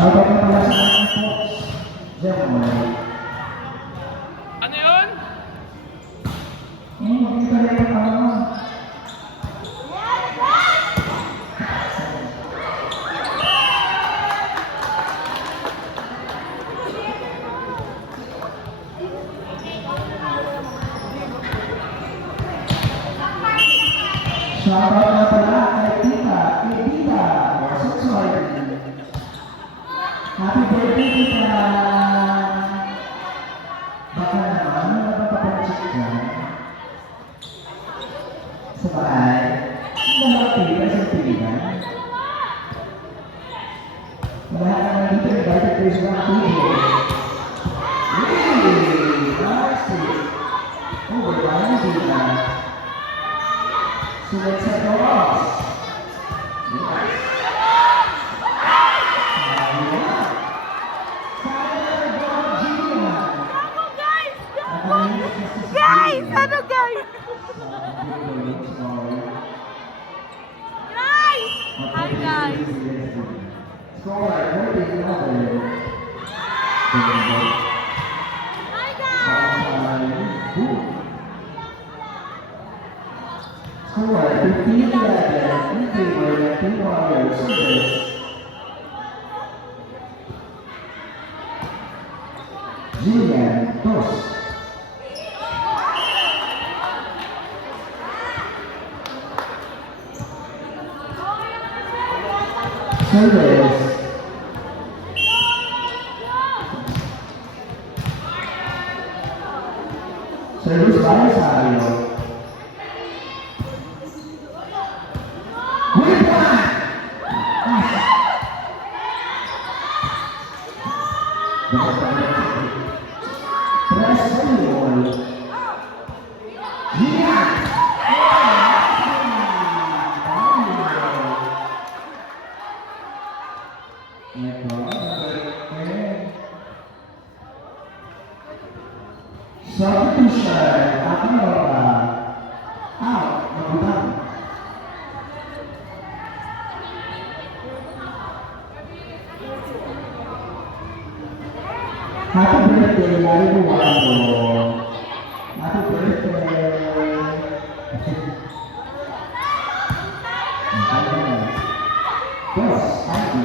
Shoutout na pala sa aking folks. Jeremy. Ano yun? Makikita na yung tama. Shoutout na pala kay Tita, Happy birthday, Tita! Baka naman, napapapanchik ka. Sa bahay, Tita sa Tita. Wala ka naman dito, invited to sa mga Tita. Really? Nice! Oh, we're buying Tita. So let's have a loss. Guys! Ano guys? Guys! Hi guys! Hi guys! Score 15-11 in favor of Team Warriors Service. Julian Dos. Service. Service by Rosario. With one. Press Samuel. Yeah. Substitution. Akinora. Out. Magulang. Happy birthday, Larry Buwando. Happy birthday. Yes, happy.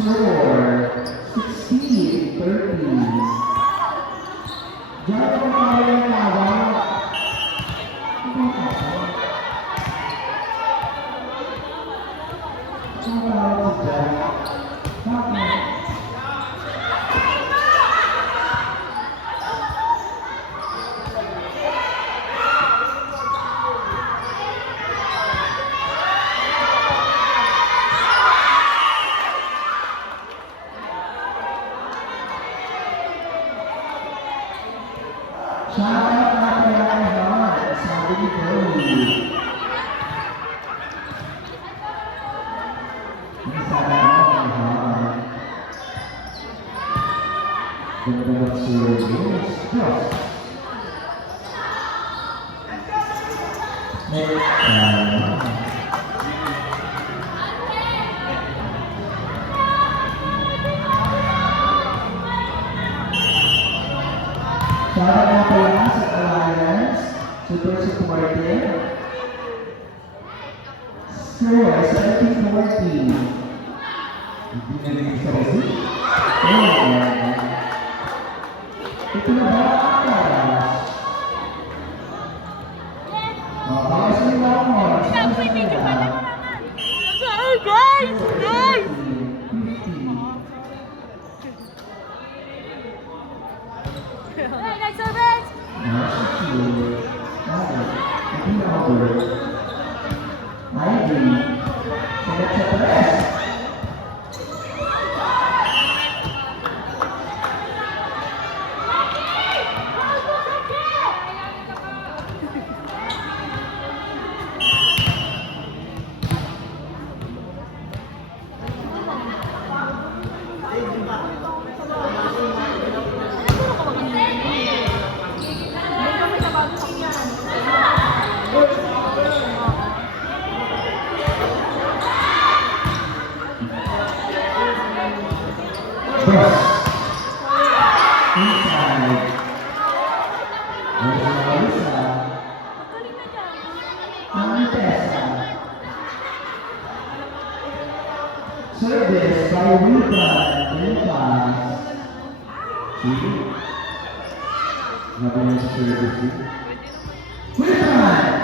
Score 16-30. Diyan ko tayo ng tawa. Shoutout na pala naman, sabi ni Chloe. Sabi naman, ganda mag-service. Yes. Next time. Shoutout na pala sa Alliance, super supportive. Score 17-14. Hindi na rin sa receipt. Ito na ba ang karas? Baka sa mga mo. Guys! Guys! Hey, next service! Dos. Inside. Marisa. Antessa. Service by Wilbran. Delpas. See? Nabi yung service. Wilbran.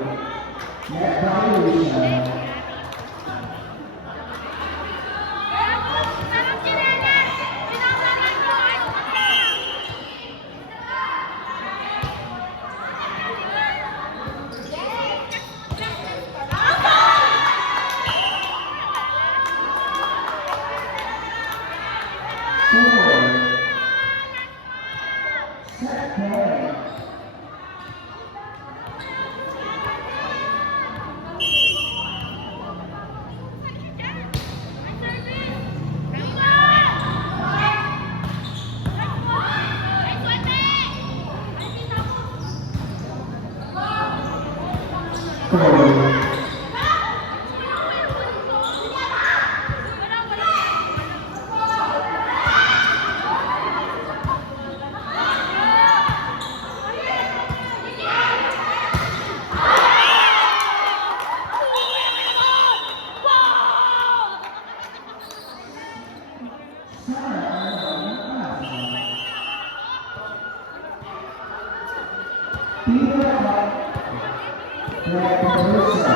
Net by Alicia. Set play. Peter Black Perusa.